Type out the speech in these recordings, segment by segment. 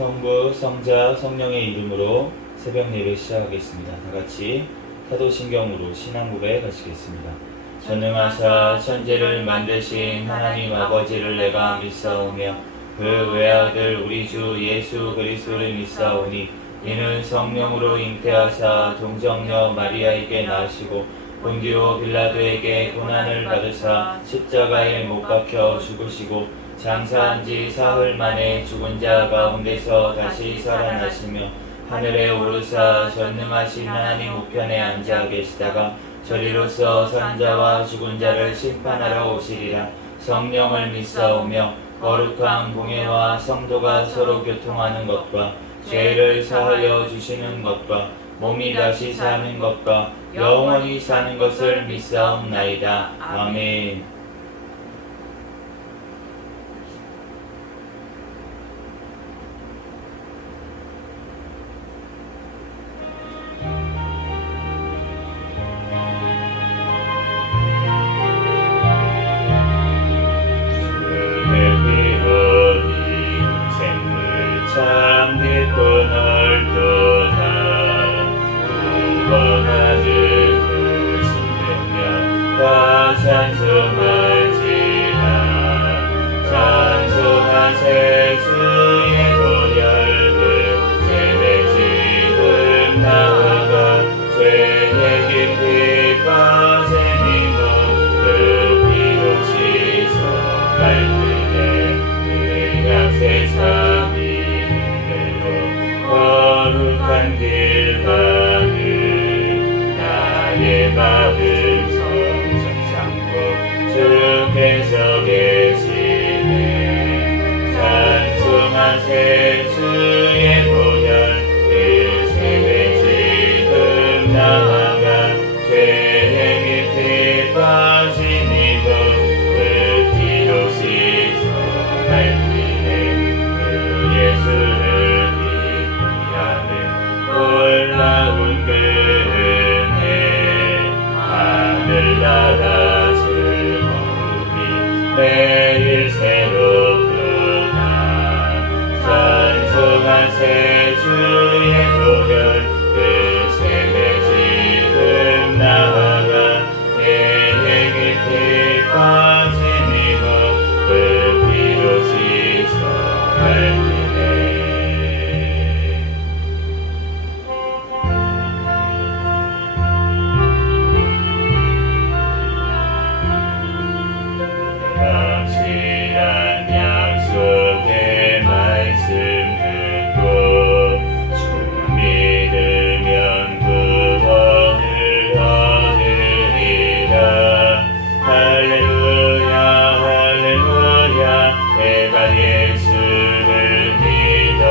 성부, 성자, 성령의 이름으로 새벽 예배 시작하겠습니다. 다 같이 사도신경으로 신앙 고백 하시겠습니다. 전능하사 천지를 만드신 하나님 아버지를 내가 믿사오며 그 외아들 우리 주 예수 그리스도를 믿사오니 이는 성령으로 잉태하사 동정녀 마리아에게 나으시고 본디오 빌라도에게 고난을 받으사 십자가에 못 박혀 죽으시고 장사한 지 사흘 만에 죽은 자 가운데서 다시 살아나시며 하늘에 오르사 전능하신 하나님 우편에 앉아 계시다가 저리로서 산 자와 죽은 자를 심판하러 오시리라. 성령을 믿사오며 거룩한 공예와 성도가 서로 교통하는 것과 죄를 사하여 주시는 것과 몸이 다시 사는 것과 영원히 사는 것을 믿사옵나이다. 아멘. 참 깊은 얼도다 구원하는 그 신명령 다 찬송할지라. 찬송하세 주의 보혈을 세례 지금 나아가 죄에 깊이 빠진 이몸 그 피로 씻어 갈등에 그냥 세상 거룩한 길 가는 나의 마음 성적 참고 주께서 계시네. 찬송하세 주의 보혈 그 세례 지금 나아가 죄에 깊이 빠진 이몸 그 피로 씻어 갈기네. 그 예수를 놀라운 은혜 하늘나라 즐거움이 매일 새롭구나. 찬송하세 주의 보혈 그 세례 지금 나아가 죄에 깊이 빠진 이몸 그 피로 씻어 갈기네. 확실한 약속의 말씀 듣고 주 믿으면 구원을 얻으리라. 할렐루야 할렐루야. 내가 예수를 믿어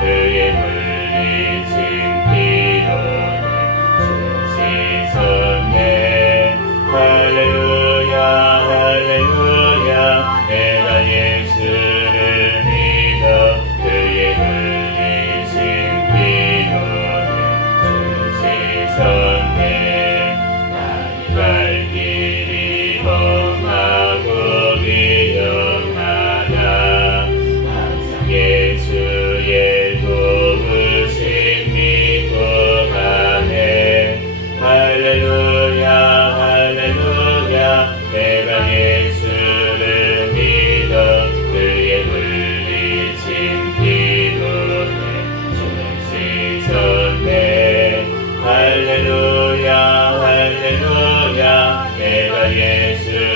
그의 물리신 피로 내 죄 씻었네. 할렐루야 할렐루야. 내가 예수를 믿어 그의 흘리신 피로 내 죄 씻었네. 나의 갈 길이 험하고 위험하다. 항상 예수의 도우심 믿고 가네. 할렐루야 할렐루야. 내가 예수를 믿어 그의 흘리신 피로 내 죄 씻었네. 할렐루야 할렐루야. 내가 예수를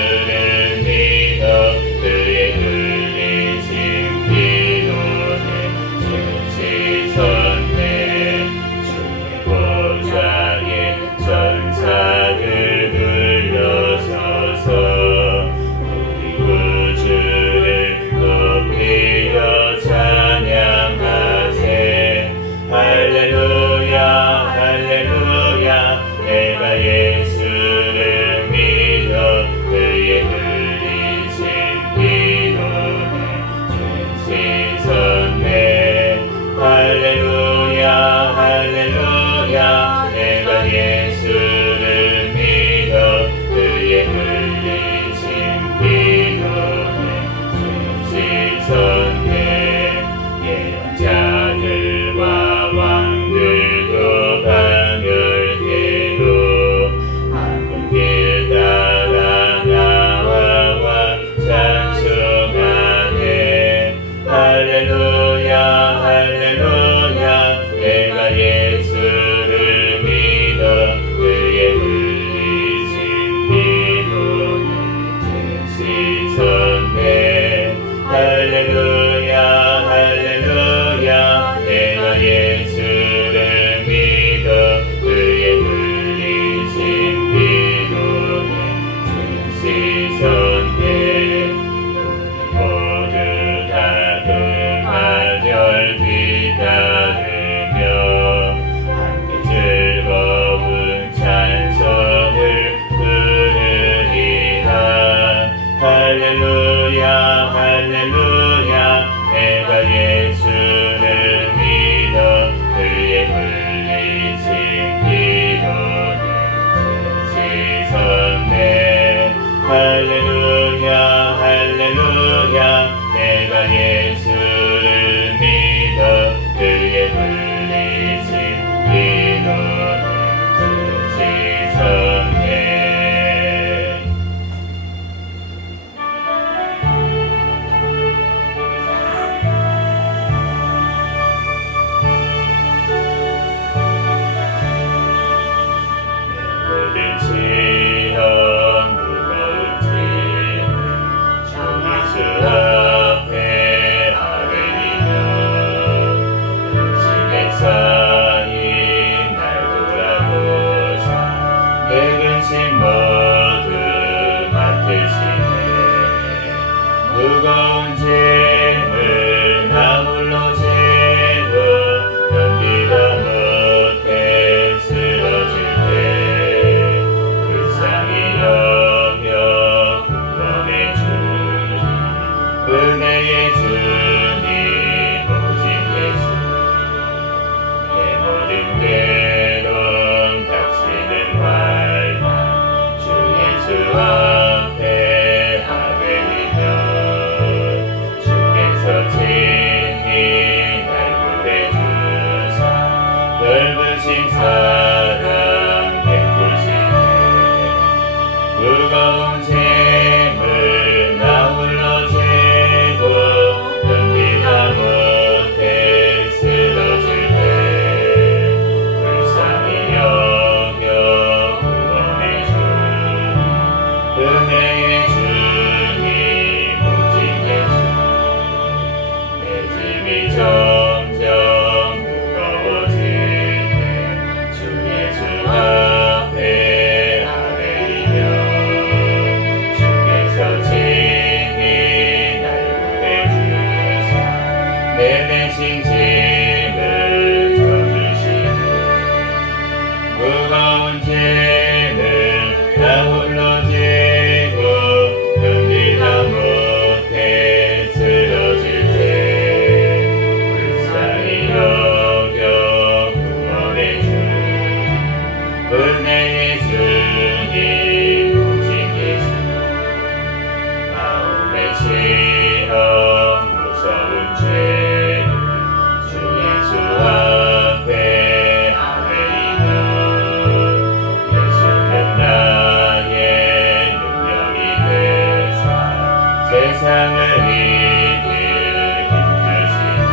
지성해 모두 다 그하절 뒤따르며 함께 즐거운 찬송을 부르리라. 할렐루야 할렐루야 내가 예수를 믿어 그의 물리친 피로 씻었네. 할렐루야 할렐루야 내가 예수를 믿어 그의 물리친 피로 씻었네. 모든 시험 무거운 짐 주 예수 앞에 아뢰리며 근심에 쌓인 날 돌아보사 내 근심 모두 맡으시네. 무거운 짐을 나 홀로 지고 견디다 못해 쓰러질 때 불쌍히 여겨 구원해 주니 은혜의 주님 오직 예수 내 모든 괴로움 닥치는 환난 주 예수 앞에 아뢰리며 주께서 친히 날 구해주사 넓으신 사랑 베푸시네. 무거운 짐을 나 홀로 지고 견디다 못해 쓰러질 때 불쌍히 여겨 구원해 주니 은혜의 주님 오직 예수 내 짐이 점점 무거워질 때 주 예수 앞에 아뢰리며 주께서 친히 날 구해주사 내 내신 짐을 져주시네. 무거운 짐을 나 홀로 지고 견디다 못해 쓰러질 때 불쌍히 여겨 구원해 주니 은혜의 주님 오직 예수 마음의 시험 무서운 죄를 주 예수 앞에 아뢰리며 예수는 나의 능력이 되사 세상을 이길 힘주시네.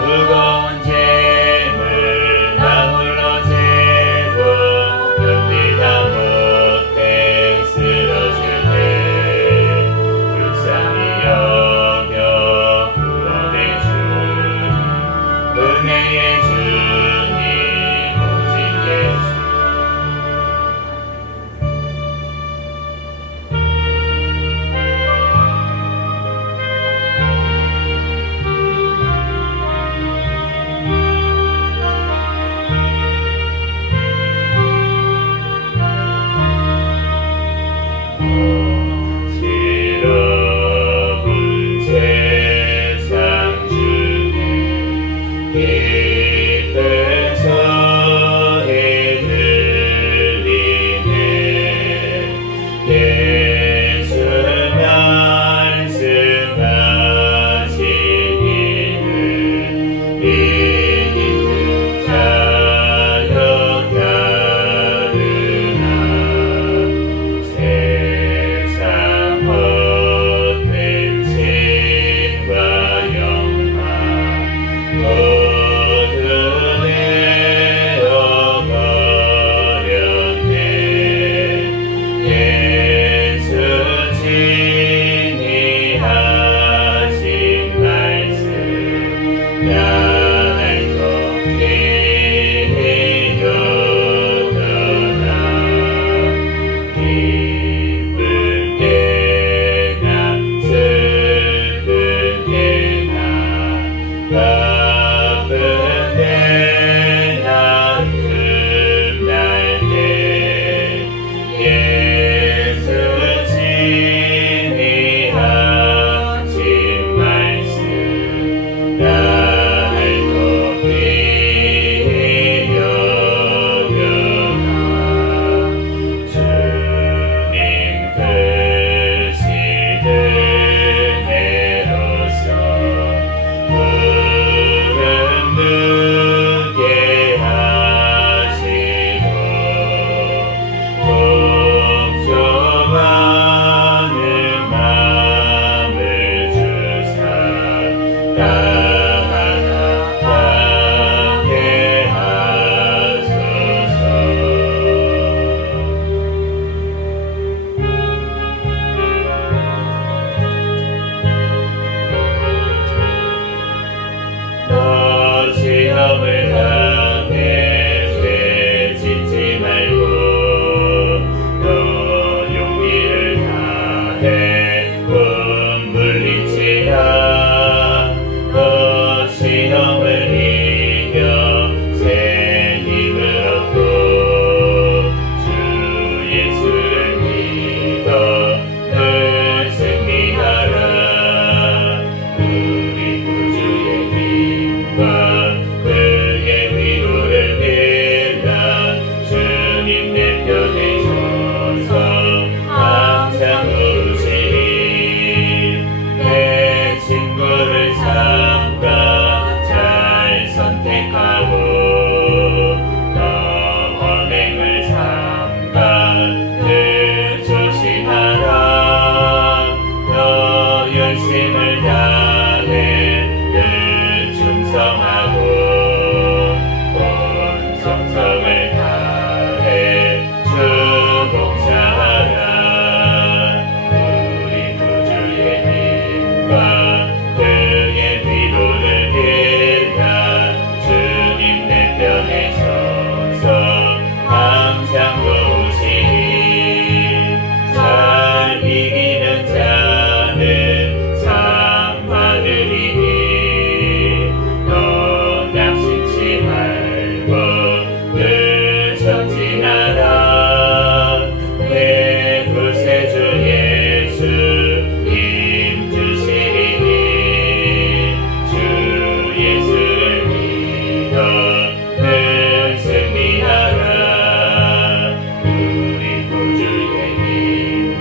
무거운 짐을 나 홀로 지고 견디다 못해 쓰러질 때 불쌍히 여겨 구원해 주니 은혜의 주님 오직 예수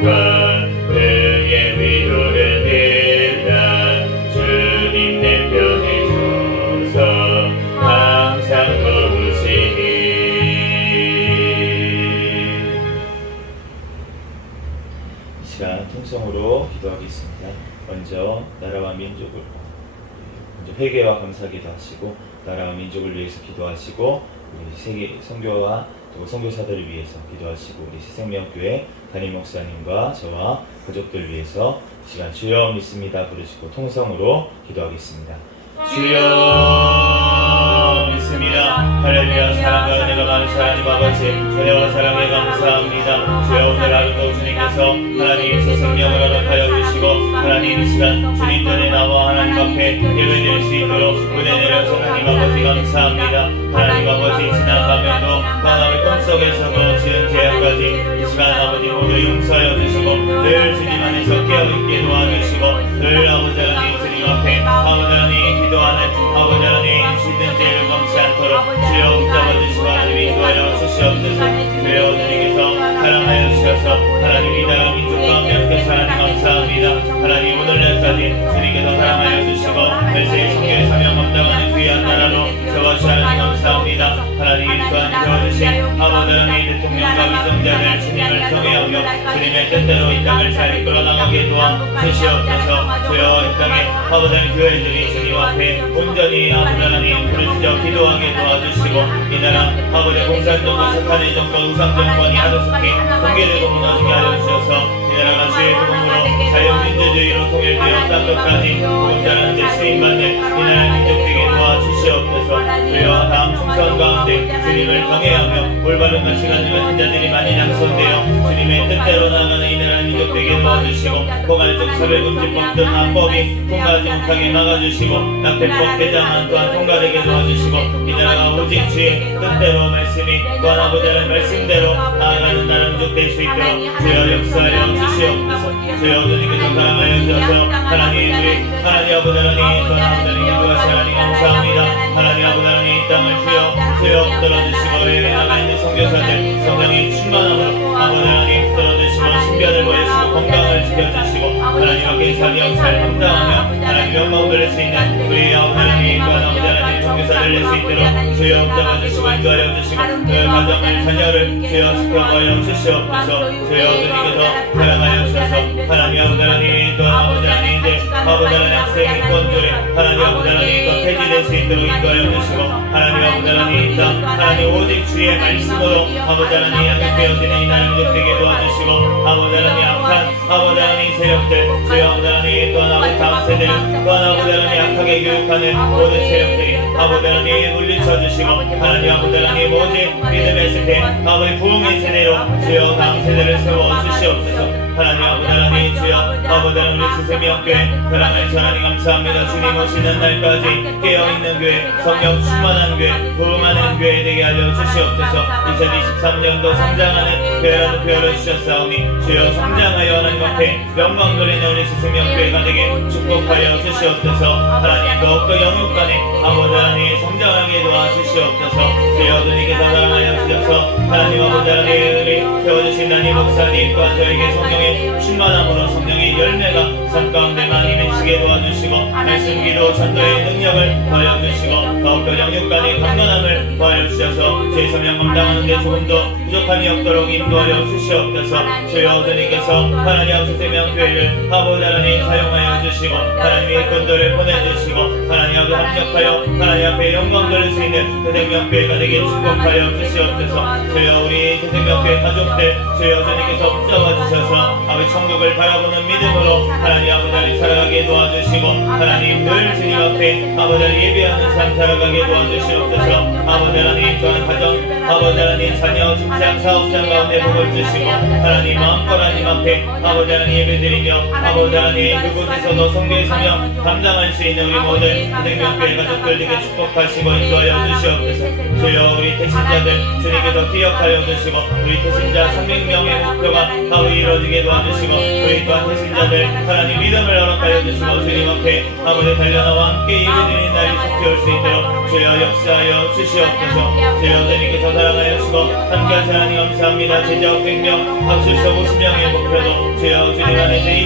영광과 그의 위로를 빌라 주님 내 편에 서서 항상 도우시니. 이 시간 통성으로 기도하겠습니다. 먼저 나라와 민족을 먼저 회개와 감사기도 하시고 나라와 민족을 위해서 기도하시고 우리 세계 선교와 또 선교사들을 위해서 기도하시고 우리 새생명교회 담임 목사님과 저와 가족들 위해서 시간 주여 믿습니다 부르시고 통성으로 기도하겠습니다. 주여 믿습니다. 할렐루야. 사랑과 은혜가 많으신 하나님 아버지 은혜와 사랑에 감사합니다. 주여 오늘 하루도 주님께서 하나님 새생명을 허락하여 주시고 하나님 이 시간 주님 전에 나와 하나님 앞에 예배드릴 수 있도록 은혜 내려서 하나님 아버지 감사합니다. 하나님 아버지 지나가면도 하나님의 꿈속에서도 지은 죄악까지 이 시간 아버지 모두 용서하여 주시고 늘 주님 안에서 깨어있게 도와주시고 늘 아버지 하나님 주님 앞에 아버지 하나님 기도하는 아버지 하나님 주된 죄를 범치 않도록 주여 붙잡아 주시고 하나님 인도하여 주시옵소서. 주여 주님께서 사랑하여 주셔서 하나님 이 나라 민족과 함께 하나님 감사합니다. 하나님 오늘날까지 주님께서 사랑하여 주시고 멜세의 성결의 사명 감당하는 귀한 나라로 세워주시 하나님 감사합니다. 하나님 또한 세워주신 아버지 하나님 대통령과 위정자들 주님을 경외하며 주님의 뜻대로 이 땅을 잘 이끌어 나가게 도와 주시옵소서. 주여 이 땅에 아버지 하나님 교회들이 주님 앞에 온전히 아버지 하나님 부르짖어 기도하게 도와주시고 이 나라 아버지 공산정권 사탄의 정권 우상정권이 하루속히 통계되고 무너지게 하여 주셔서 이 나라가 주의 복음으로 자유민주주의로 통일되어 땅끝까지 복음자라는 데 쓰임받는 이 나라 민족되게 도와주시옵소서. 주여 다음 총선 가운데 주님을 경외하며 올바른 가치관을 가진 자들이 많이 양손되어 주님의 뜻대로 나아가는 이 나라 민족되게 도와주시고 포괄적 차별금지법 등 합법이 통과하지 못하게 막아주시고 납땜법 개정안 또한 통과되게 도와주시고 이 나라가 오직 주의 뜻대로 말씀이 또한 아버지 하나님 말씀대로 나아가는 나라 민족 될 수 있도록 주여 역사하여 주시옵소서. 주여 주님께서 사랑하여 주셔서 하나님 우리 하나님 아버지 하나님 또한 아버지 하나님 인도하시 하나님 감사합니다. 하나님 아버지 하나님 이 땅을 주여 붙들어주시고 해외에 나가 있는 선교사들 성령의 충만함으로 아버지 하나님 붙들어주시고 신변을 보여주시고 건강을 지켜주시고 하나님 앞에 삶의 역사를 감당하며 하나님 영광 돌릴 수 있는 우리 아버지 하나님 또한 아버지 하나님 선교사들 낼 수 있도록 주여 붙잡아주시고 인도하여 주시고 그 가정을 자녀를 주여 지켜보여 주시옵소서. 주여 주님께서 사랑하여 주셔서 하나님 아버지 하나님 또한 아버지 하나님들 아버지 하나님 학생 인권들에 하나님 아버지 하나님 또 폐지될 수 있도록 인도하여 주시고 하나님 아버지 하나님 하나님 오직 주의 말씀으로 아버지 하나님 양육되어지는 이 나라 민족 되게 도와주시고 아버지 하나님 악한 아버지 하나님 세력들 주여 아버지 하나님 또한 아버지 다음 세대를 또한 아버지 하나님 악하게 교육하는 모든 세력들이 아버지 하나님 물리쳐주시고 하나님 아버지 하나님 오직 믿음의 세대 아버지 부흥의 세대로 주여 다음 세대를 세워주시옵소서. 하나님 아버지 하나님 주여 아버지 하나님 우리 새생명교회 사랑하는 하나님 감사합니다. 주님 오시는 날까지 깨어있는 교회 성령 충만한 교회 부흥하는 교회 되게 하여 주시옵소서. 2023년도 성장하는 교회라는 표현을 주셨사오니 주여 성장하여 하나님 앞에 영광 돌리는 우리 새생명교회가 되게 축복하여 주시옵소서. 하나님 더욱더 영육간에 아버지 하나님 성장하게 도와주시옵소서. 주여 주님께서 사랑하여 주셔서 하나님 아버지 하나님 우리 세워주신 하나님 목사님 또한 저에게 성령의 충만함으로 성령의 열매가 삶 가운데 많이 맺히게 도와주시고 말씀 기도 전도의 능력을 더하여주시고 더욱더 영육간의 강건함을 더하여주셔서 제 성령 감당하는 데 조금 더 부족함이 없도록 인도하여 주시옵소서. 주여 주님께서 하나님 앞에 새생명교회를 아버지 하나님 사용하여 주시고 하나님의 일꾼들을 보내주시고 하나님 앞에 합력하여 하나님 앞에 영광 돌릴 수 있는 새생명교회가 되게 축복하여 주시옵소서. 주여 우리 새생명교회 가족들 주여 주님께서 붙잡아 주셔서 아버지 천국을 바라보는 믿음으로 하나님 아버지 하나님 살아가게 도와주시고 하나님 늘 주님 앞에 아버지 하나님 예배하는 삶 살아가게 도와주시옵소서. 아버지 하나님 저는 가정 아버지 하나님 자녀 직장 사업장 가운데 복을 주시고 하나님 마음껏 하나님 앞에 아버지 하나님 예배드리며 아버지 하나님 그곳에서도 성교의 사명 감당할 수 있는 우리 모든 새생명교회 가족들에게 축복하시고 인도하여 주시옵소서. 주여 우리 택신자들 주님께서 기억하여 주시고 우리 택신자 300명의 목표가 다 이루어지게 도와주시고 우리 또한 택신자들 하나님 믿음을 허락하여 주시고 주님 앞에 아버지 달려나와 함께 예배드리는 날이 속히 올 수 있도록 주여 역사하여 주시옵소서. 주여 주님께서 사랑하여 주시고 함께하신 하나님 감사합니다. 제자업 100명 합술서 50명의 목표도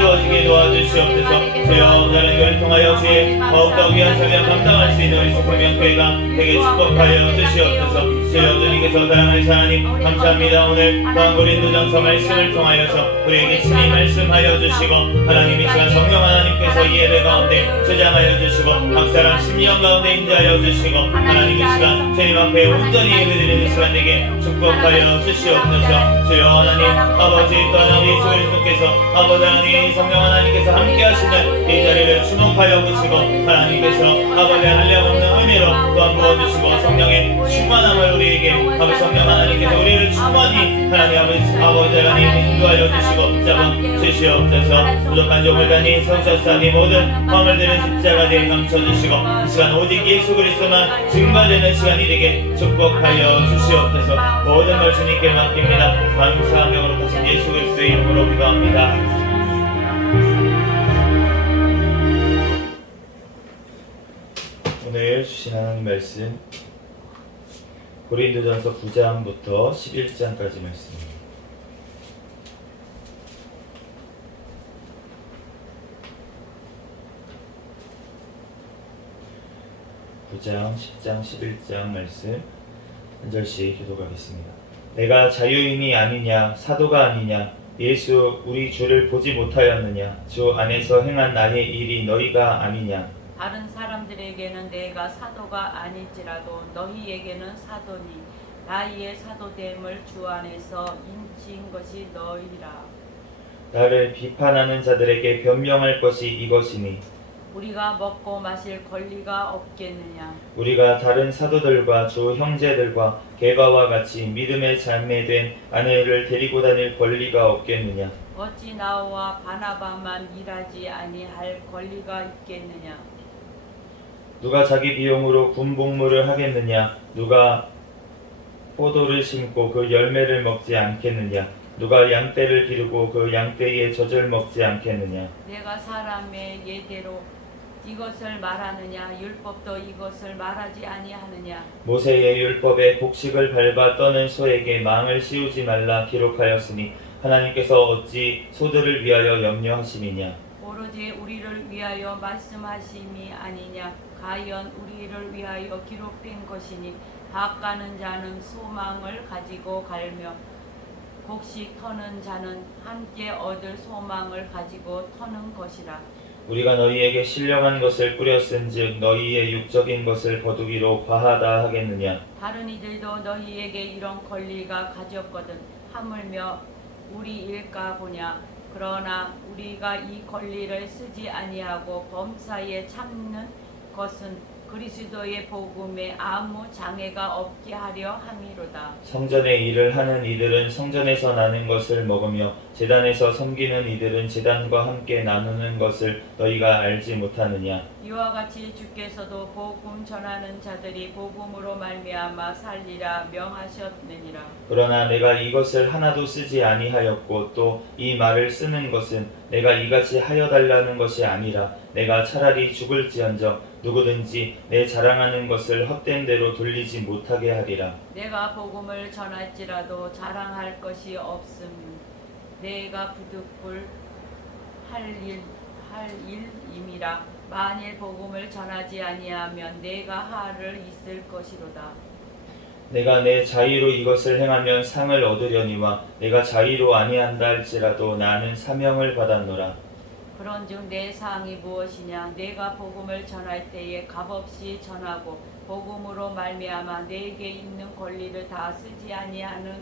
이루어지게 도와주시옵소서. 주여 다른 교회를 통하여 주의 더욱더 귀한 사명 감당할 수 있는 우리 소명교회가 되게 축복하여 주시옵소서. 주여 주님께서 사랑하신 하나님 감사합니다. 오늘 또한 고린도전서 말씀을 통하여서 우리에게 친히 말씀하여 주시고 하나님 이 시간 성령 하나님께서 이 예배 가운데 주장하여 주시고 각 사람 심령 가운데 인도하여 주시고 하나님 이 시간 주님 앞에 온전히 예배드리는 시간 되게 축복하여 주시옵소서. 주여 하나님 아버지 또한 우리 예수 그리스도께서 아버지 하나님 성령 하나님께서 함께 하시는 이 자리를 주목하여 보시고 하나님께서 아버지 한량없는 의미로 또한 부어주시고 성령의 충만함을 우리에게 아버지 성령 하나님께서 우리를 충만히 하나님 아버지 하나님 인도하여 주시고 붙잡아 주시옵소서. 부족한 종을 다니 세우셨사니 모든 화물 드는 십자가에 감춰주시고 이 시간 오직 예수 그리스도만 증거되는 시간이 되게 축복하여 주시옵소서. 모든 걸 주님께 맡깁니다. 감사하며 거룩하신 예수 그리스도의 이름으로 기도합니다. 오늘 주신 하나님 말씀 고린도전서 9장부터 11장까지 말씀입니다. 9장, 10장, 11장 말씀 한 절씩 기도하겠습니다. 내가 자유인이 아니냐 사도가 아니냐 예수 우리 주를 보지 못하였느냐 주 안에서 행한 나의 일이 너희가 아니냐 다른 사람들에게는 내가 사도가 아닐지라도 너희에게는 사도니 나의 사도됨을 주 안에서 인치인 것이 너희라. 나를 비판하는 자들에게 변명할 것이 이것이니 우리가 먹고 마실 권리가 없겠느냐. 우리가 다른 사도들과 주 형제들과 게바와 같이 믿음의 자매된 아내를 데리고 다닐 권리가 없겠느냐. 어찌 나와 바나바만 일하지 아니할 권리가 있겠느냐. 누가 자기 비용으로 군복무를 하겠느냐. 누가 포도를 심고 그 열매를 먹지 않겠느냐. 누가 양떼를 기르고 그 양떼의 젖을 먹지 않겠느냐. 내가 사람의 예대로 이것을 말하느냐. 율법도 이것을 말하지 아니하느냐. 모세의 율법에 곡식을 밟아 떠는 소에게 망을 씌우지 말라 기록하였으니 하나님께서 어찌 소들을 위하여 염려하심이냐. 오로지 우리를 위하여 말씀하심이 아니냐. 가연 우리를 위하여 기록된 것이니 밭가는 자는 소망을 가지고 갈며 곡식 터는 자는 함께 얻을 소망을 가지고 터는 것이라. 우리가 너희에게 신령한 것을 뿌렸은즉 너희의 육적인 것을 거두기로 과하다 하겠느냐. 다른 이들도 너희에게 이런 권리가 가졌거든 하물며 우리 일까 보냐. 그러나 우리가 이 권리를 쓰지 아니하고 범사에 참는 것은 그리스도의 복음에 아무 장애가 없게 하려 함이로다. 성전의 일을 하는 이들은 성전에서 나는 것을 먹으며 제단에서 섬기는 이들은 제단과 함께 나누는 것을 너희가 알지 못하느냐. 이와 같이 주께서도 복음 전하는 자들이 복음으로 말미암아 살리라 명하셨느니라. 그러나 내가 이것을 하나도 쓰지 아니하였고 또 이 말을 쓰는 것은 내가 이같이 하여 달라는 것이 아니라 내가 차라리 죽을지언정 누구든지 내 자랑하는 것을 헛된 대로 돌리지 못하게 하리라. 내가 복음을 전할지라도 자랑할 것이 없음. 내가 부득불 할 일임이라. 만일 복음을 전하지 아니하면 내가 하를 있을 것이로다. 내가 내 자의로 이것을 행하면 상을 얻으려니와 내가 자의로 아니한다 할지라도 나는 사명을 받았노라. 그런즉 내 사항이 무엇이냐. 내가 복음을 전할 때에 값없이 전하고 복음으로 말미암아 내게 있는 권리를 다 쓰지 아니하는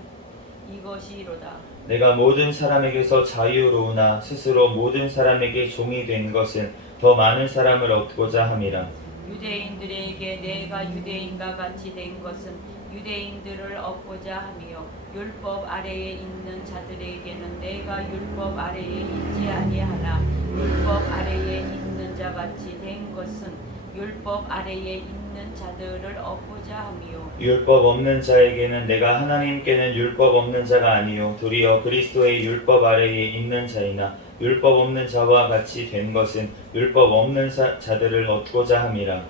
이것이로다. 내가 모든 사람에게서 자유로우나 스스로 모든 사람에게 종이 된 것은 더 많은 사람을 얻고자 함이라. 유대인들에게 내가 유대인과 같이 된 것은 유대인들을 얻고자 함이요 율법 아래에 있는 자들에게는 내가 율법 아래에 있지 아니하나 율법 아래에 있는 자 같이 된 것은 율법 아래에 있는 자들을 얻고자 함이요 율법 없는 자에게는 내가 하나님께는 율법 없는 자가 아니요 도리어 그리스도의 율법 아래에 있는 자이나 율법 없는 자와 같이 된 것은 율법 없는 자들을 얻고자 함이라.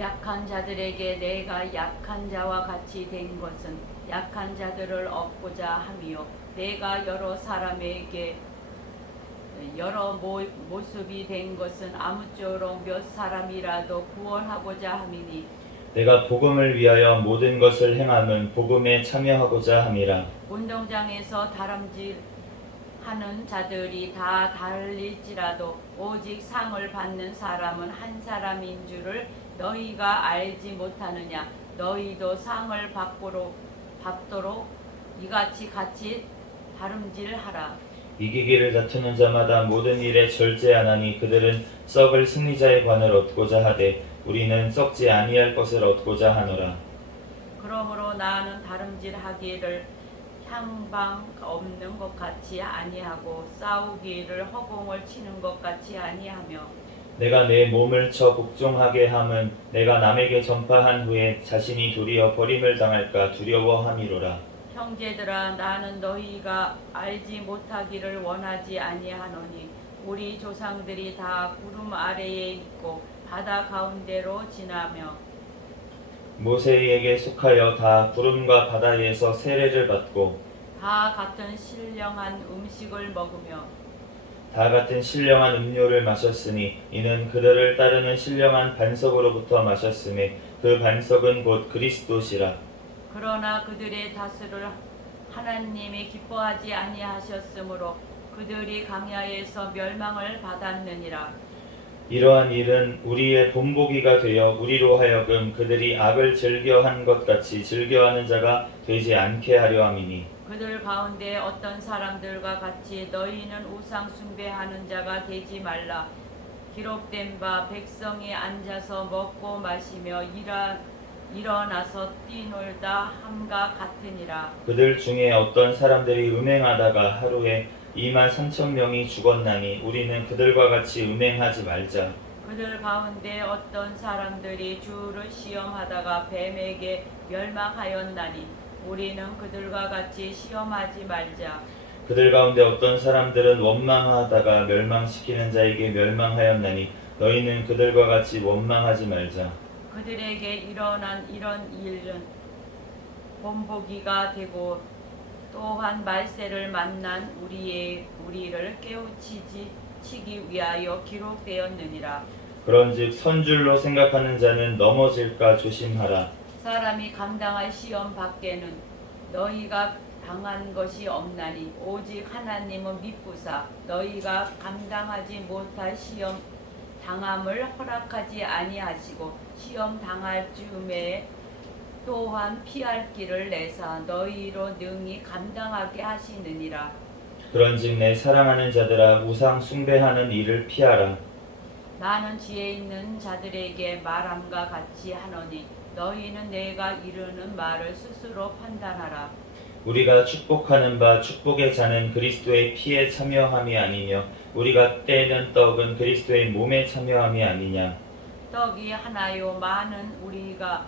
약한 자들에게 내가 약한 자와 같이 된 것은 약한 자들을 얻고자 함이요 내가 여러 사람에게 여러 모습이 된 것은 아무쪼록 몇 사람이라도 구원하고자 함이니 내가 복음을 위하여 모든 것을 행함은 복음에 참여하고자 함이라. 운동장에서 다람쥐 하는 자들이 다 달릴지라도 오직 상을 받는 사람은 한 사람인 줄을 너희가 알지 못하느냐. 너희도 상을 받도록 이같이 같이 다름질하라. 이기기를 다투는 자마다 모든 일에 절제하나니 그들은 썩을 승리자의 관을 얻고자 하되 우리는 썩지 아니할 것을 얻고자 하노라. 그러므로 나는 다름질하기를 향방 없는 것 같이 아니하고 싸우기를 허공을 치는 것 같이 아니하며 내가 내 몸을 쳐 복종하게 함은 내가 남에게 전파한 후에 자신이 도리어 버림을 당할까 두려워함이로라. 형제들아 나는 너희가 알지 못하기를 원하지 아니하노니 우리 조상들이 다 구름 아래에 있고 바다 가운데로 지나며 모세에게 속하여 다 구름과 바다에서 세례를 받고 다 같은 신령한 음식을 먹으며 다 같은 신령한 음료를 마셨으니 이는 그들을 따르는 신령한 반석으로부터 마셨음에 그 반석은 곧 그리스도시라. 그러나 그들의 다스를 하나님이 기뻐하지 아니하셨으므로 그들이 강야에서 멸망을 받았느니라. 이러한 일은 우리의 본보기가 되어 우리로 하여금 그들이 악을 즐겨한 것 같이 즐겨하는 자가 되지 않게 하려 함이니 그들 가운데 어떤 사람들과 같이 너희는 우상 숭배하는 자가 되지 말라. 기록된 바 백성이 앉아서 먹고 마시며 일어나서 뛰놀다 함과 같으니라. 그들 중에 어떤 사람들이 음행하다가 하루에 23,000명이 죽었나니 우리는 그들과 같이 음행하지 말자. 그들 가운데 어떤 사람들이 주를 시험하다가 뱀에게 멸망하였나니 우리는 그들과 같이 시험하지 말자. 그들 가운데 어떤 사람들은 원망하다가 멸망시키는 자에게 멸망하였나니 너희는 그들과 같이 원망하지 말자. 그들에게 일어난 이런 일은 본보기가 되고 또한 말세를 만난 우리를 깨우치기 위하여 기록되었느니라. 그런즉 선줄로 생각하는 자는 넘어질까 조심하라. 사람이 감당할 시험 밖에는 너희가 당한 것이 없나니 오직 하나님은 미쁘사 너희가 감당하지 못할 시험 당함을 허락하지 아니하시고 시험 당할 즈음에 또한 피할 길을 내사 너희로 능히 감당하게 하시느니라. 그런즉 내 사랑하는 자들아 우상 숭배하는 일을 피하라. 나는 지혜 있는 자들에게 말함과 같이 하노니 너희는 내가 이르는 말을 스스로 판단하라. 우리가 축복하는 바 축복의 자는 그리스도의 피에 참여함이 아니며 우리가 떼는 떡은 그리스도의 몸에 참여함이 아니냐. 떡이 하나요 많은 우리가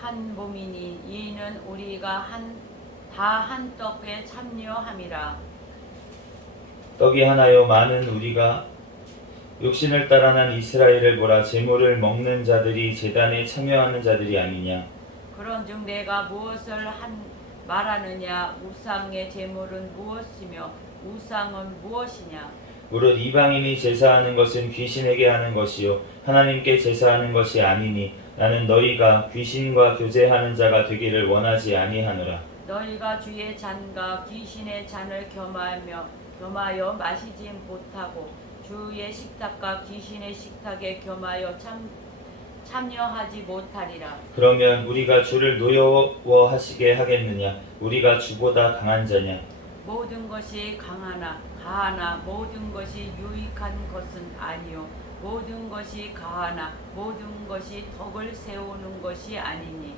한 몸이니 이는 우리가 다 한 떡에 참여함이라. 떡이 하나요 많은 우리가 육신을 따라 난 이스라엘을 보라. 제물을 먹는 자들이 제단에 참여하는 자들이 아니냐. 그런즉 내가 무엇을 말하느냐. 우상의 제물은 무엇이며 우상은 무엇이냐. 무릇 이방인이 제사하는 것은 귀신에게 하는 것이요 하나님께 제사하는 것이 아니니 나는 너희가 귀신과 교제하는 자가 되기를 원하지 아니하노라. 너희가 주의 잔과 귀신의 잔을 겸하여 마시지 못하고 주의 식탁과 귀신의 식탁에 겸하여 참여하지 못하리라. 그러면 우리가 주를 노여워하시게 하겠느냐. 우리가 주보다 강한 자냐. 모든 것이 가하나 모든 것이 유익한 것은 아니요 모든 것이 가하나 모든 것이 덕을 세우는 것이 아니니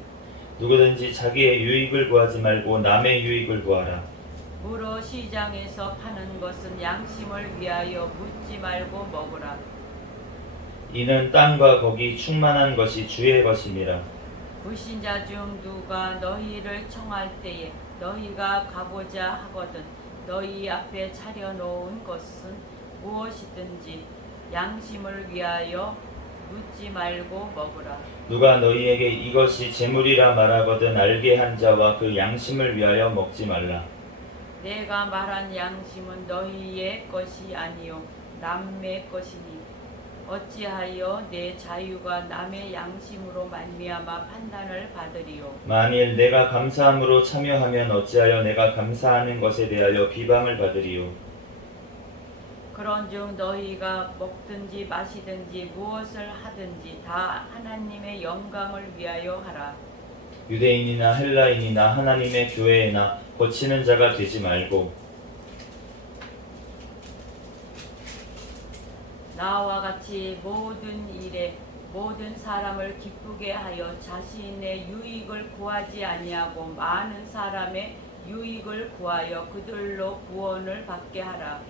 누구든지 자기의 유익을 구하지 말고 남의 유익을 구하라. 무릇 시장에서 파는 것은 양심을 위하여 묻지 말고 먹으라. 이는 땅과 거기 충만한 것이 주의 것임이라. 불신자 중 누가 너희를 청할 때에 너희가 가보자 하거든 너희 앞에 차려놓은 것은 무엇이든지 양심을 위하여 묻지 말고 먹으라. 누가 너희에게 이것이 재물이라 말하거든 알게 한 자와 그 양심을 위하여 먹지 말라. 내가 말한 양심은 너희의 것이 아니요 남의 것이니 어찌하여 내 자유가 남의 양심으로 말미암아 판단을 받으리요. 만일 내가 감사함으로 참여하면 어찌하여 내가 감사하는 것에 대하여 비방을 받으리요. 그런즉 너희가 먹든지 마시든지 무엇을 하든지 다 하나님의 영광을 위하여 하라. 유대인이나 헬라인이나 하나님의 교회에나 거치는 자가 되지 말고 나와 같이 모든 일에 모든 사람을 기쁘게 하여 자신의 유익을 구하지 아니하고 많은 사람의 유익을 구하여 그들로 구원을 받게 하라.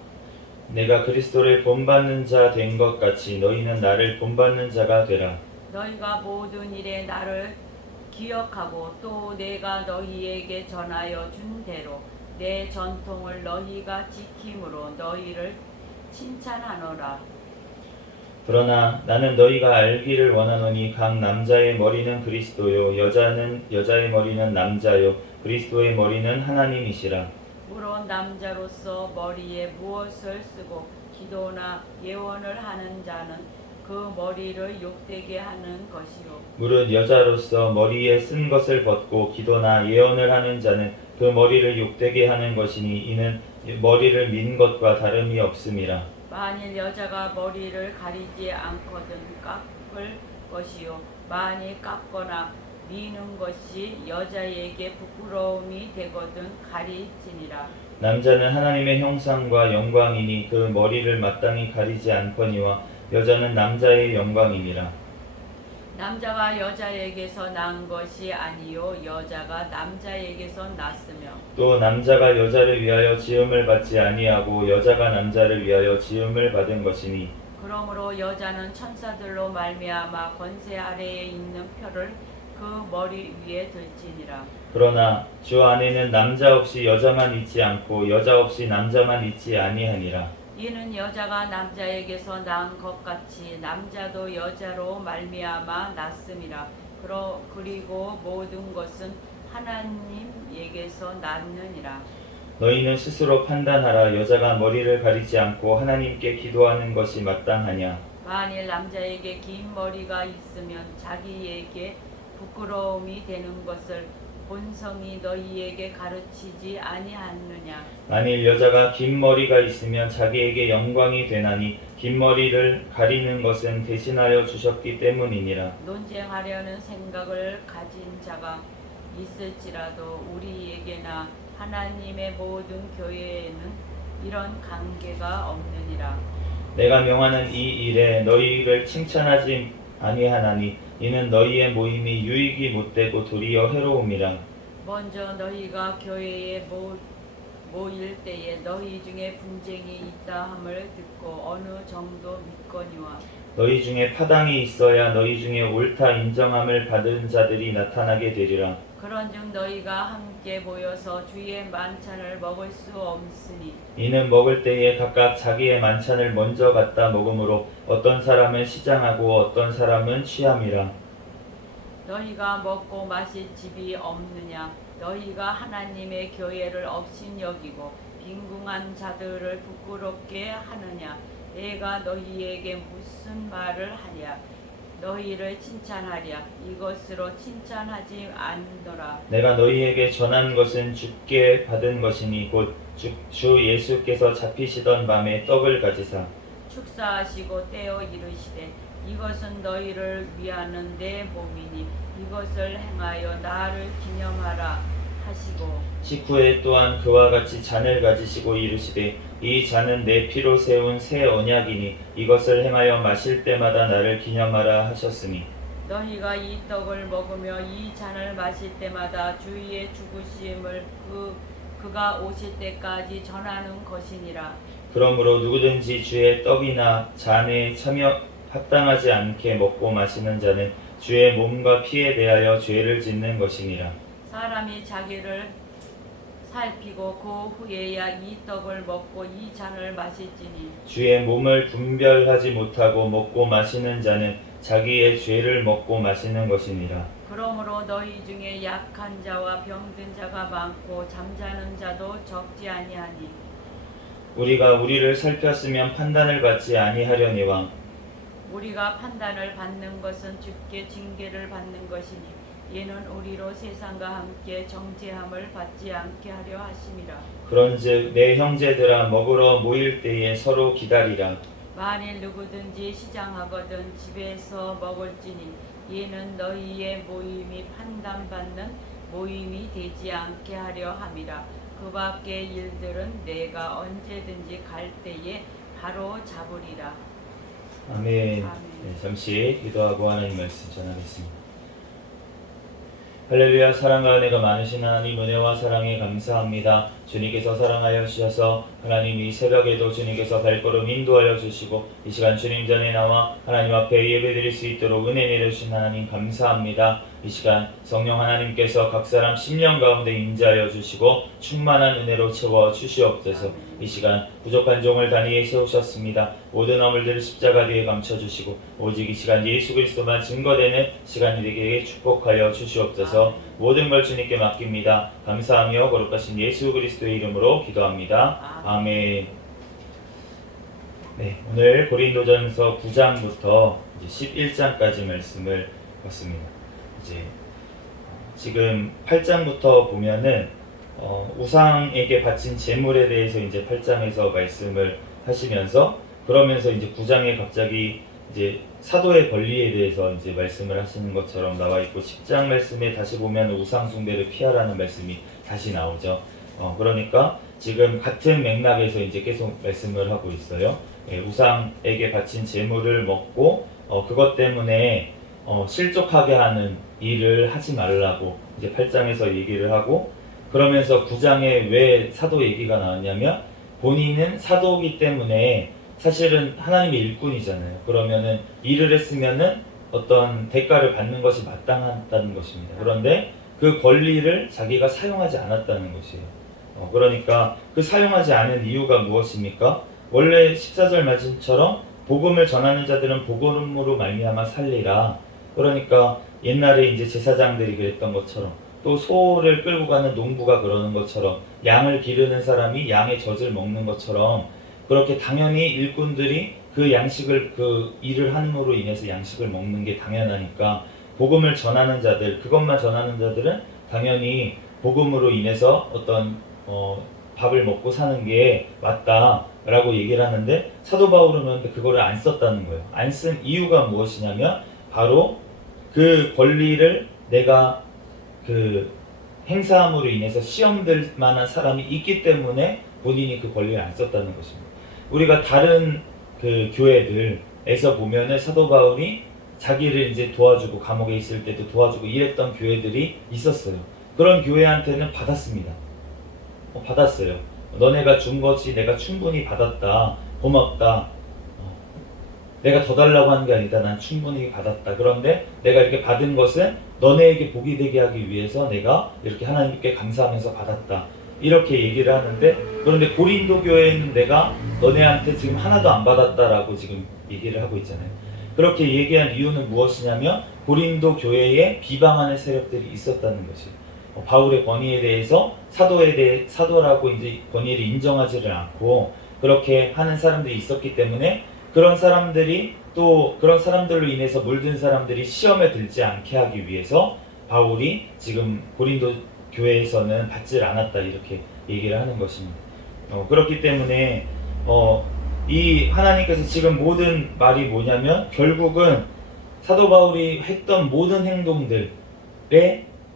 내가 그리스도를 본받는 자 된 것 같이 너희는 나를 본받는 자가 되라. 너희가 모든 일에 나를 기억하고 또 내가 너희에게 전하여 준 대로 내 전통을 너희가 지킴으로 너희를 칭찬하노라. 그러나 나는 너희가 알기를 원하노니 각 남자의 머리는 그리스도요 여자는 여자의 머리는 남자요 그리스도의 머리는 하나님이시라. 물론 남자로서 머리에 무엇을 쓰고 기도나 예언을 하는 자는 그 머리를 욕되게 하는 것이요. 무릇 여자로서 머리에 쓴 것을 벗고 기도나 예언을 하는 자는 그 머리를 욕되게 하는 것이니 이는 머리를 민 것과 다름이 없음이라. 만일 여자가 머리를 가리지 않거든 깎을 것이요 만일 깎거나 미는 것이 여자에게 부끄러움이 되거든 가리지니라. 남자는 하나님의 형상과 영광이니 그 머리를 마땅히 가리지 않거니와 여자는 남자의 영광이니라. 남자가 여자에게서 난 것이 아니요 여자가 남자에게서 났으며 또 남자가 여자를 위하여 지음을 받지 아니하고 여자가 남자를 위하여 지음을 받은 것이니 그러므로 여자는 천사들로 말미암아 권세 아래에 있는 표를 그 머리 위에 들지니라. 그러나 주 안에는 남자 없이 여자만 있지 않고 여자 없이 남자만 있지 아니하니라. 이는 여자가 남자에게서 난 것 같이 남자도 여자로 말미암아 났음이라. 그리고 모든 것은 하나님에게서 났느니라. 너희는 스스로 판단하라. 여자가 머리를 가리지 않고 하나님께 기도하는 것이 마땅하냐. 만일 남자에게 긴 머리가 있으면 자기에게 부끄러움이 되는 것을 본성이 너희에게 가르치지 아니하느냐. 만일 여자가 긴 머리가 있으면 자기에게 영광이 되나니 긴 머리를 가리는 것은 대신하여 주셨기 때문이니라. 논쟁하려는 생각을 가진 자가 있을지라도 우리에게나 하나님의 모든 교회에는 이런 관계가 없느니라. 내가 명하는 이 일에 너희를 칭찬하지 아니하나니 이는 너희의 모임이 유익이 못되고 도리어 해로움이라. 먼저 너희가 교회에 모일 때에 너희 중에 분쟁이 있다 함을 듣고 어느 정도 믿거니와 너희 중에 파당이 있어야 너희 중에 옳다 인정함을 받은 자들이 나타나게 되리라. 그런즉 너희가 함께 모여서 주의 만찬을 먹을 수 없으니 이는 먹을 때에 각각 자기의 만찬을 먼저 갖다 먹으므로 어떤 사람은 시장하고 어떤 사람은 취함이라. 너희가 먹고 마실 집이 없느냐. 너희가 하나님의 교회를 업신여기고 빈궁한 자들을 부끄럽게 하느냐. 내가 너희에게 무슨 말을 하랴. 너희를 칭찬하랴. 이것으로 칭찬하지 않노라. 내가 너희에게 전한 것은 주께 받은 것이니 곧 주 예수께서 잡히시던 밤에 떡을 가지사 축사하시고 떼어 이르시되 이것은 너희를 위하는 내 몸이니 이것을 행하여 나를 기념하라 하시고 식후에 또한 그와 같이 잔을 가지시고 이르시되 이 잔은 내 피로 세운 새 언약이니 이것을 행하여 마실 때마다 나를 기념하라 하셨으니 너희가 이 떡을 먹으며 이 잔을 마실 때마다 주의 죽으심을 그가 오실 때까지 전하는 것이니라. 그러므로 누구든지 주의 떡이나 잔에 참여 합당하지 않게 먹고 마시는 자는 주의 몸과 피에 대하여 죄를 짓는 것이니라. 사람이 자기를 살피고 그 후에야 이 떡을 먹고 이 잔을 마실지니 주의 몸을 분별하지 못하고 먹고 마시는 자는 자기의 죄를 먹고 마시는 것이니라. 그러므로 너희 중에 약한 자와 병든 자가 많고 잠자는 자도 적지 아니하니 우리가 우리를 살폈으면 판단을 받지 아니하려니와 우리가 판단을 받는 것은 주께 징계를 받는 것이니 이는 우리로 세상과 함께 정죄함을 받지 않게 하려 하심이라. 그런즉 내 형제들아 먹으러 모일 때에 서로 기다리라. 만일 누구든지 시장하거든 집에서 먹을지니 이는 너희의 모임이 판단받는 모임이 되지 않게 하려 함이라. 그 밖의 일들은 내가 언제든지 갈 때에 바로 잡으리라. 아멘. 네, 잠시 기도하고 하나님 말씀 전하겠습니다. 할렐루야. 사랑과 은혜가 많으신 하나님, 은혜와 사랑에 감사합니다. 주님께서 사랑하여 주셔서 하나님 이 새벽에도 주님께서 발걸음 인도하여 주시고 이 시간 주님 전에 나와 하나님 앞에 예배드릴 수 있도록 은혜 내려주신 하나님 감사합니다. 이 시간 성령 하나님께서 각 사람 심령 가운데 임재하여 주시고 충만한 은혜로 채워 주시옵소서. 이 시간 부족한 종을 단위에 세우셨습니다. 모든 허물들을 십자가 뒤에 감춰주시고 오직 이 시간 예수 그리스도만 증거되는 시간이 되게 축복하여 주시옵소서. 모든 걸 주님께 맡깁니다. 감사하며 거룩하신 예수 그리스도의 이름으로 기도합니다. 아멘. 네, 오늘 고린도전서 9장부터 11장까지 말씀을 봤습니다. 이제 지금 8장부터 보면은 우상에게 바친 제물에 대해서 이제 8장에서 말씀을 하시면서 그러면서 이제 9장에 갑자기 이제 사도의 권리에 대해서 이제 말씀을 하시는 것처럼 나와 있고 10장 말씀에 다시 보면 우상 숭배를 피하라는 말씀이 다시 나오죠. 그러니까 지금 같은 맥락에서 이제 계속 말씀을 하고 있어요. 예, 우상에게 바친 제물을 먹고 그것 때문에 실족하게 하는 일을 하지 말라고 이제 8장에서 얘기를 하고 그러면서 9장에 왜 사도 얘기가 나왔냐면 본인은 사도이기 때문에 사실은 하나님의 일꾼이잖아요. 그러면은 일을 했으면은 어떤 대가를 받는 것이 마땅하다는 것입니다. 그런데 그 권리를 자기가 사용하지 않았다는 것이에요. 그러니까 그 사용하지 않은 이유가 무엇입니까? 원래 14절 말씀처럼 복음을 전하는 자들은 복음으로 말미암아 살리라. 그러니까 옛날에 이제 제사장들이 그랬던 것처럼 또 소를 끌고 가는 농부가 그러는 것처럼 양을 기르는 사람이 양의 젖을 먹는 것처럼 그렇게 당연히 일꾼들이 그 양식을 그 일을 함으로 인해서 양식을 먹는 게 당연하니까 복음을 전하는 자들 그것만 전하는 자들은 당연히 복음으로 인해서 어떤 밥을 먹고 사는 게 맞다라고 얘기를 하는데 사도 바울은 그거를 안 썼다는 거예요. 안 쓴 이유가 무엇이냐면 바로 그 권리를 내가 그 행사함으로 인해서 시험될 만한 사람이 있기 때문에 본인이 그 권리를 안 썼다는 것입니다. 우리가 다른 그 교회들에서 보면은 사도 바울이 자기를 이제 도와주고 감옥에 있을 때도 도와주고 이랬던 교회들이 있었어요. 그런 교회한테는 받았습니다. 받았어요. 너네가 준 것이 내가 충분히 받았다. 고맙다. 내가 더 달라고 하는 게 아니다. 난 충분히 받았다. 그런데 내가 이렇게 받은 것은 너네에게 복이 되게 하기 위해서 내가 이렇게 하나님께 감사하면서 받았다. 이렇게 얘기를 하는데 그런데 고린도 교회에는 내가 너네한테 지금 하나도 안 받았다라고 지금 얘기를 하고 있잖아요. 그렇게 얘기한 이유는 무엇이냐면 고린도 교회에 비방하는 세력들이 있었다는 것이에요. 바울의 권위에 대해서 사도라고 이제 권위를 인정하지를 않고 그렇게 하는 사람들이 있었기 때문에 그런 사람들이 또 그런 사람들로 인해서 물든 사람들이 시험에 들지 않게 하기 위해서 바울이 지금 고린도 교회에서는 받질 않았다 이렇게 얘기를 하는 것입니다. 그렇기 때문에 이 하나님께서 지금 모든 말이 뭐냐면 결국은 사도 바울이 했던 모든 행동들의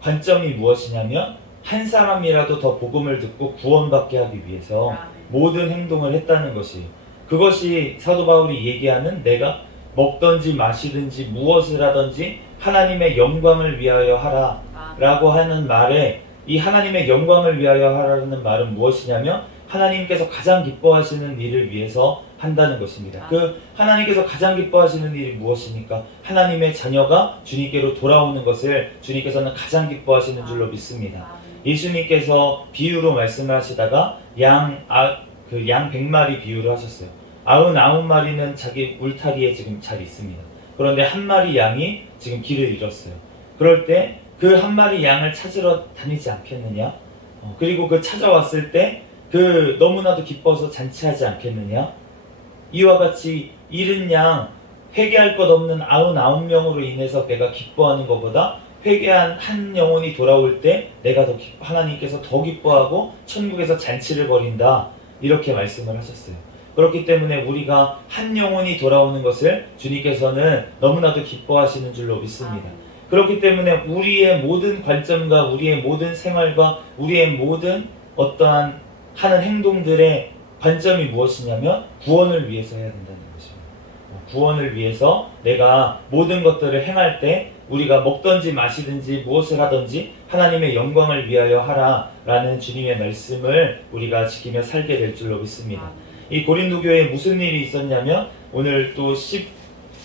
관점이 무엇이냐면 한 사람이라도 더 복음을 듣고 구원받게 하기 위해서 모든 행동을 했다는 것이에요. 그것이 사도 바울이 얘기하는 내가 먹든지 마시든지 무엇을 하든지 하나님의 영광을 위하여 하라 라고 하는 말에 이 하나님의 영광을 위하여 하라는 말은 무엇이냐면 하나님께서 가장 기뻐하시는 일을 위해서 한다는 것입니다. 그 하나님께서 가장 기뻐하시는 일이 무엇입니까? 하나님의 자녀가 주님께로 돌아오는 것을 주님께서는 가장 기뻐하시는 줄로 믿습니다. 예수님께서 비유로 말씀을 하시다가 양 100마리 비유를 하셨어요. 99마리는 자기 울타리에 지금 잘 있습니다. 그런데 한 마리 양이 지금 길을 잃었어요. 그럴 때 그 한 마리 양을 찾으러 다니지 않겠느냐? 그리고 그 찾아왔을 때 그 너무나도 기뻐서 잔치하지 않겠느냐? 이와 같이 잃은 양 회개할 것 없는 99명으로 인해서 내가 기뻐하는 것보다 회개한 한 영혼이 돌아올 때 내가 하나님께서 더 기뻐하고 천국에서 잔치를 벌인다, 이렇게 말씀을 하셨어요. 그렇기 때문에 우리가 한 영혼이 돌아오는 것을 주님께서는 너무나도 기뻐하시는 줄로 믿습니다. 그렇기 때문에 우리의 모든 관점과 우리의 모든 생활과 우리의 모든 어떠한 하는 행동들의 관점이 무엇이냐면 구원을 위해서 해야 된다는 것입니다. 구원을 위해서 내가 모든 것들을 행할 때 우리가 먹든지 마시든지 무엇을 하든지 하나님의 영광을 위하여 하라 라는 주님의 말씀을 우리가 지키며 살게 될 줄로 믿습니다. 이 고린도 교회에 무슨 일이 있었냐면 오늘 또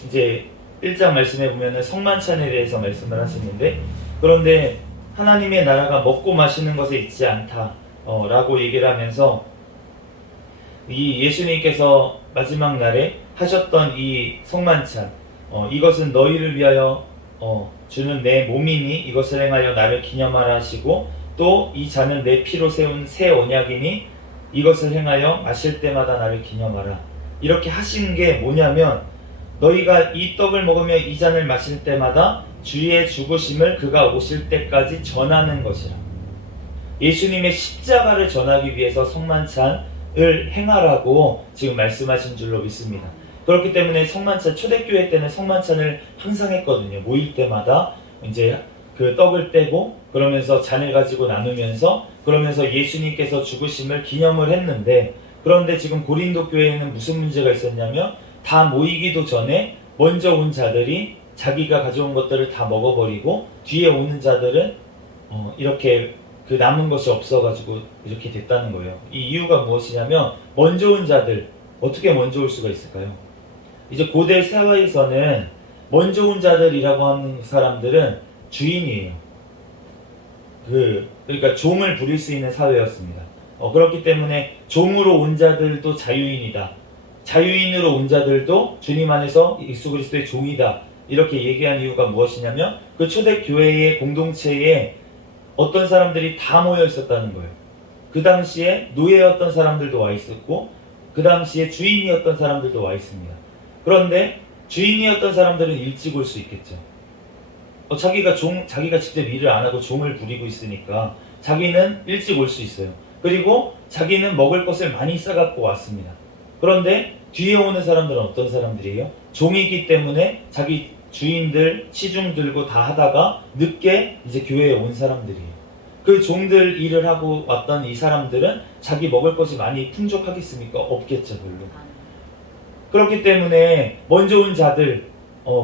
이제 1장 말씀에 보면은 성만찬에 대해서 말씀을 하시는데, 그런데 하나님의 나라가 먹고 마시는 것에 있지 않다 라고 얘기를 하면서 이 예수님께서 마지막 날에 하셨던 이 성만찬, 이것은 너희를 위하여 주는 내 몸이니 이것을 행하여 나를 기념하라 하시고, 또 이 잔은 내 피로 세운 새 언약이니 이것을 행하여 마실 때마다 나를 기념하라. 이렇게 하신 게 뭐냐면 너희가 이 떡을 먹으며 이 잔을 마실 때마다 주의 죽으심을 그가 오실 때까지 전하는 것이라. 예수님의 십자가를 전하기 위해서 성만찬을 행하라고 지금 말씀하신 줄로 믿습니다. 그렇기 때문에 성만찬, 초대교회 때는 성만찬을 항상 했거든요. 모일 때마다 이제 그 떡을 떼고 그러면서 잔을 가지고 나누면서 그러면서 예수님께서 죽으심을 기념을 했는데, 그런데 지금 고린도 교회에는 무슨 문제가 있었냐면 다 모이기도 전에 먼저 온 자들이 자기가 가져온 것들을 다 먹어버리고 뒤에 오는 자들은 이렇게 그 남은 것이 없어가지고 이렇게 됐다는 거예요. 이 이유가 무엇이냐면 먼저 온 자들, 어떻게 먼저 올 수가 있을까요? 이제 고대 사회에서는 먼저 온 자들이라고 하는 사람들은 주인이에요. 그러니까 종을 부릴 수 있는 사회였습니다. 그렇기 때문에 종으로 온 자들도 자유인이다, 자유인으로 온 자들도 주님 안에서 예수 그리스도의 종이다, 이렇게 얘기한 이유가 무엇이냐면 그 초대교회의 공동체에 어떤 사람들이 다 모여 있었다는 거예요. 그 당시에 노예였던 사람들도 와 있었고 그 당시에 주인이었던 사람들도 와 있습니다. 그런데 주인이었던 사람들은 일찍 올 수 있겠죠. 자기가 직접 일을 안 하고 종을 부리고 있으니까 자기는 일찍 올 수 있어요. 그리고 자기는 먹을 것을 많이 싸갖고 왔습니다. 그런데 뒤에 오는 사람들은 어떤 사람들이에요? 종이기 때문에 자기 주인들 시중 들고 다 하다가 늦게 이제 교회에 온 사람들이에요. 그 종들 일을 하고 왔던 이 사람들은 자기 먹을 것이 많이 풍족하겠습니까? 없겠죠, 별로. 그렇기 때문에 먼저 온 자들,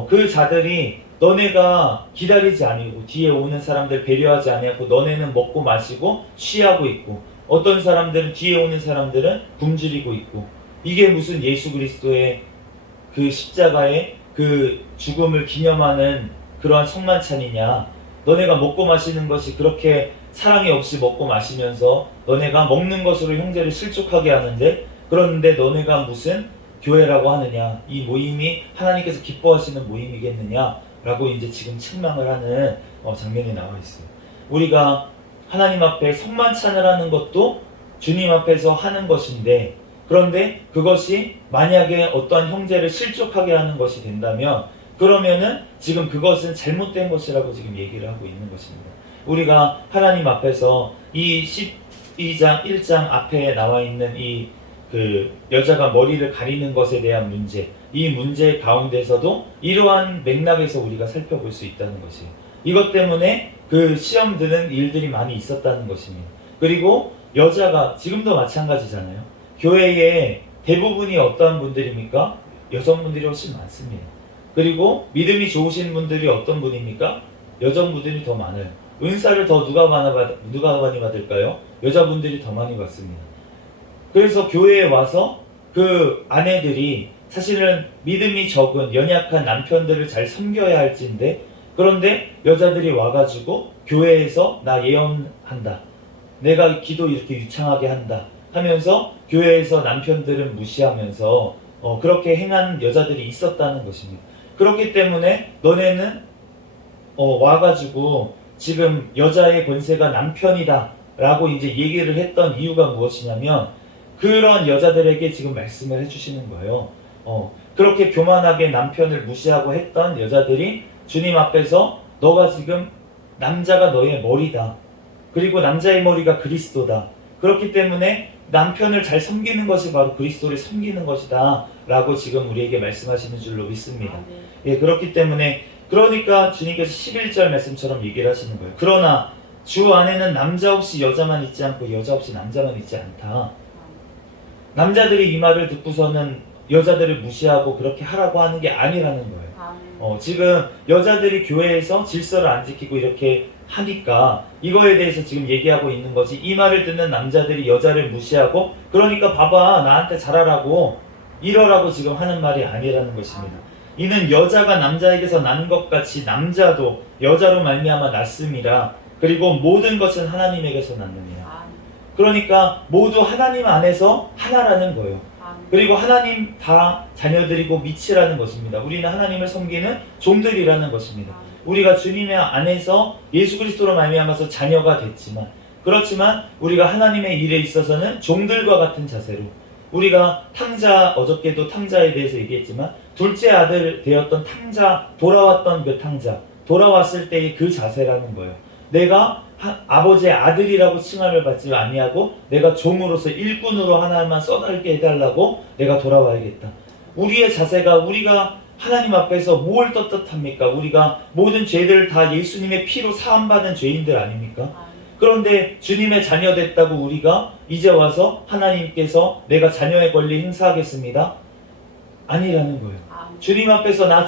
그 자들이 너네가 기다리지 아니고 뒤에 오는 사람들 배려하지 아니하고 너네는 먹고 마시고 취하고 있고, 어떤 사람들은 뒤에 오는 사람들은 굶주리고 있고, 이게 무슨 예수 그리스도의 그 십자가의 그 죽음을 기념하는 그러한 성만찬이냐? 너네가 먹고 마시는 것이 그렇게 사랑이 없이 먹고 마시면서 너네가 먹는 것으로 형제를 실족하게 하는데, 그런데 너네가 무슨 교회라고 하느냐? 이 모임이 하나님께서 기뻐하시는 모임이겠느냐? 라고 이제 지금 책망을 하는 장면이 나와 있어요. 우리가 하나님 앞에 성만찬을 하는 것도 주님 앞에서 하는 것인데, 그런데 그것이 만약에 어떠한 형제를 실족하게 하는 것이 된다면 그러면은 지금 그것은 잘못된 것이라고 지금 얘기를 하고 있는 것입니다. 우리가 하나님 앞에서 이 12장 1장 앞에 나와 있는 이 그 여자가 머리를 가리는 것에 대한 문제, 이 문제 가운데서도 이러한 맥락에서 우리가 살펴볼 수 있다는 것이에요. 이것 때문에 그 시험 드는 일들이 많이 있었다는 것입니다. 그리고 여자가 지금도 마찬가지잖아요. 교회에 대부분이 어떠한 분들입니까? 여성분들이 훨씬 많습니다. 그리고 믿음이 좋으신 분들이 어떤 분입니까? 여성분들이 더 많아요. 은사를 더 누가 많이 받을까요? 여자분들이 더 많이 받습니다. 그래서 교회에 와서 그 아내들이 사실은 믿음이 적은 연약한 남편들을 잘 섬겨야 할진데, 그런데 여자들이 와가지고 교회에서 나 예언한다, 내가 기도 이렇게 유창하게 한다 하면서 교회에서 남편들은 무시하면서 그렇게 행한 여자들이 있었다는 것입니다. 그렇기 때문에 너네는 와가지고 지금 여자의 권세가 남편이다 라고 이제 얘기를 했던 이유가 무엇이냐면 그런 여자들에게 지금 말씀을 해주시는 거예요. 그렇게 교만하게 남편을 무시하고 했던 여자들이 주님 앞에서 너가 지금 남자가 너의 머리다. 그리고 남자의 머리가 그리스도다. 그렇기 때문에 남편을 잘 섬기는 것이 바로 그리스도를 섬기는 것이다 라고 지금 우리에게 말씀하시는 줄로 믿습니다. 예, 그렇기 때문에 그러니까 주님께서 11절 말씀처럼 얘기를 하시는 거예요. 그러나 주 안에는 남자 없이 여자만 있지 않고 여자 없이 남자만 있지 않다. 남자들이 이 말을 듣고서는 여자들을 무시하고 그렇게 하라고 하는 게 아니라는 거예요. 지금 여자들이 교회에서 질서를 안 지키고 이렇게 하니까 이거에 대해서 지금 얘기하고 있는 거지. 이 말을 듣는 남자들이 여자를 무시하고 그러니까 봐봐 나한테 잘하라고 이러라고 지금 하는 말이 아니라는 것입니다. 이는 여자가 남자에게서 난 것 같이 남자도 여자로 말미암아 났음이라. 그리고 모든 것은 하나님에게서 났느니라. 그러니까 모두 하나님 안에서 하나라는 거예요. 그리고 하나님 다 자녀들이고 미치라는 것입니다. 우리는 하나님을 섬기는 종들이라는 것입니다. 우리가 주님의 안에서 예수 그리스도로 말미암아서 자녀가 됐지만 그렇지만 우리가 하나님의 일에 있어서는 종들과 같은 자세로 우리가 탕자 어저께도 탕자에 대해서 얘기했지만 둘째 아들 되었던 탕자 돌아왔던 그 탕자 돌아왔을 때의 그 자세라는 거예요. 내가 아버지의 아들이라고 칭함을 받지 아니하고 내가 종으로서 일꾼으로 하나님만 써달게 해달라고 내가 돌아와야겠다. 우리의 자세가 우리가 하나님 앞에서 뭘 떳떳합니까? 우리가 모든 죄들을 다 예수님의 피로 사함받은 죄인들 아닙니까? 그런데 주님의 자녀 됐다고 우리가 이제 와서 하나님께서 내가 자녀의 권리 행사하겠습니다. 아니라는 거예요. 주님 앞에서 나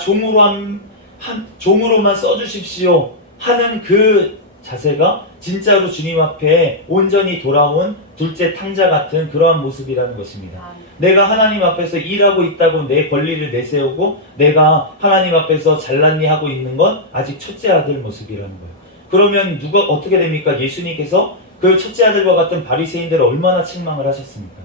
종으로만 써주십시오 하는 그 자세가 진짜로 주님 앞에 온전히 돌아온 둘째 탕자 같은 그러한 모습이라는 것입니다. 내가 하나님 앞에서 일하고 있다고 내 권리를 내세우고 내가 하나님 앞에서 잘났니 하고 있는 건 아직 첫째 아들 모습이라는 거예요. 그러면 누가 어떻게 됩니까? 예수님께서 그 첫째 아들과 같은 바리새인들을 얼마나 책망을 하셨습니까?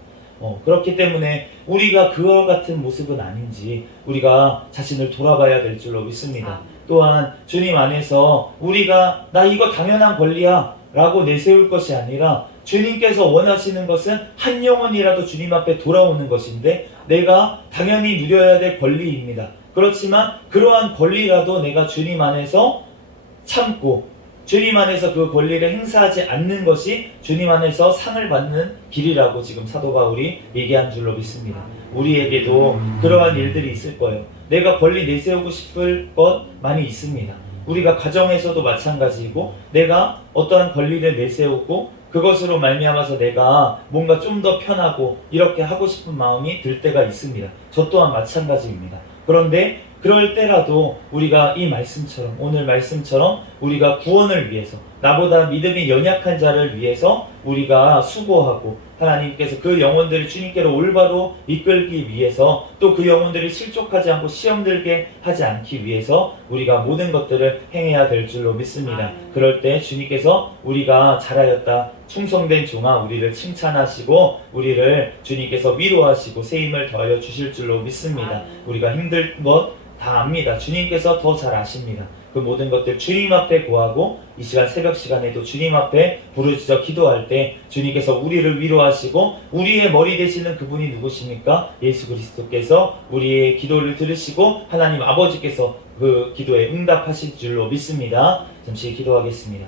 그렇기 때문에 우리가 그와 같은 모습은 아닌지 우리가 자신을 돌아봐야 될 줄로 믿습니다. 또한 주님 안에서 우리가 나 이거 당연한 권리야 라고 내세울 것이 아니라 주님께서 원하시는 것은 한 영혼이라도 주님 앞에 돌아오는 것인데 내가 당연히 누려야 될 권리입니다. 그렇지만 그러한 권리라도 내가 주님 안에서 참고 주님 안에서 그 권리를 행사하지 않는 것이 주님 안에서 상을 받는 길이라고 지금 사도 바울이 얘기한 줄로 믿습니다. 우리에게도 그러한 일들이 있을 거예요. 내가 권리 내세우고 싶을 것 많이 있습니다. 우리가 가정에서도 마찬가지이고 내가 어떠한 권리를 내세우고 그것으로 말미암아서 내가 뭔가 좀 더 편하고 이렇게 하고 싶은 마음이 들 때가 있습니다. 저 또한 마찬가지입니다. 그런데 그럴 때라도 우리가 이 말씀처럼 오늘 말씀처럼 우리가 구원을 위해서 나보다 믿음이 연약한 자를 위해서 우리가 수고하고 하나님께서 그 영혼들을 주님께로 올바로 이끌기 위해서 또 그 영혼들이 실족하지 않고 시험 들게 하지 않기 위해서 우리가 모든 것들을 행해야 될 줄로 믿습니다. 그럴 때 주님께서 우리가 잘하였다 충성된 종아 우리를 칭찬하시고 우리를 주님께서 위로하시고 새 힘을 더하여 주실 줄로 믿습니다. 우리가 힘든 것 다 압니다. 주님께서 더 잘 아십니다. 그 모든 것들 주님 앞에 구하고 이 시간 새벽 시간에도 주님 앞에 부르짖어 기도할 때 주님께서 우리를 위로하시고 우리의 머리 되시는 그분이 누구십니까? 예수 그리스도께서 우리의 기도를 들으시고 하나님 아버지께서 그 기도에 응답하실 줄로 믿습니다. 잠시 기도하겠습니다.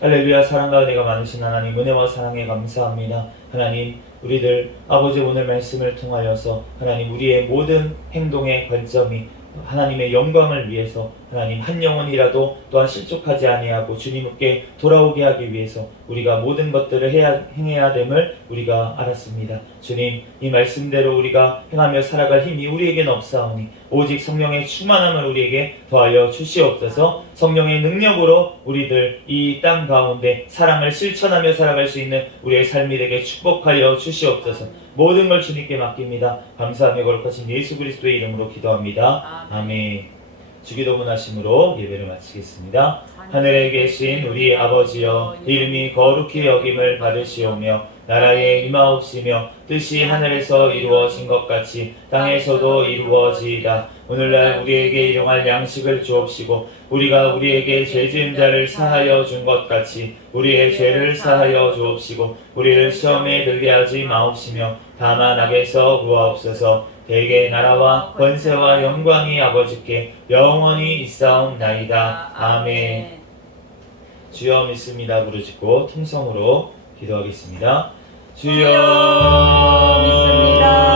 할렐루야. 사랑과 은혜가 많으신 하나님 은혜와 사랑에 감사합니다. 하나님 우리들 아버지 오늘 말씀을 통하여서 하나님 우리의 모든 행동의 관점이 하나님의 영광을 위해서 하나님 한 영혼이라도 또한 실족하지 아니하고 주님께 돌아오게 하기 위해서 우리가 모든 것들을 행해야 됨을 우리가 알았습니다. 주님 이 말씀대로 우리가 행하며 살아갈 힘이 우리에게는 없사오니 오직 성령의 충만함을 우리에게 더하여 주시옵소서. 성령의 능력으로 우리들 이 땅 가운데 사랑을 실천하며 살아갈 수 있는 우리의 삶이 되게 축복하여 주시옵소서. 모든 걸 주님께 맡깁니다. 감사하며 거룩하신 예수 그리스도의 이름으로 기도합니다. 아멘. 주기도문 하심으로 예배를 마치겠습니다. 하늘에 계신 우리 아버지여 이름이 거룩히 여김을 받으시오며 나라에 임하옵시며 뜻이 하늘에서 이루어진 것 같이 땅에서도 이루어지이다. 오늘날 우리에게 일용할 양식을 주옵시고 우리가 우리에게 죄 지은 자를 사하여 준 것 같이 우리의 죄를 사하여 주옵시고 우리를 시험에 들게 하지 마옵시며 다만 악에서 구하옵소서. 대개 나라와 권세와 영광이 아버지께 영원히 있사옵나이다. 아멘. 주여 믿습니다. 부르짖고 통성으로 기도하겠습니다. 주여 믿습니다.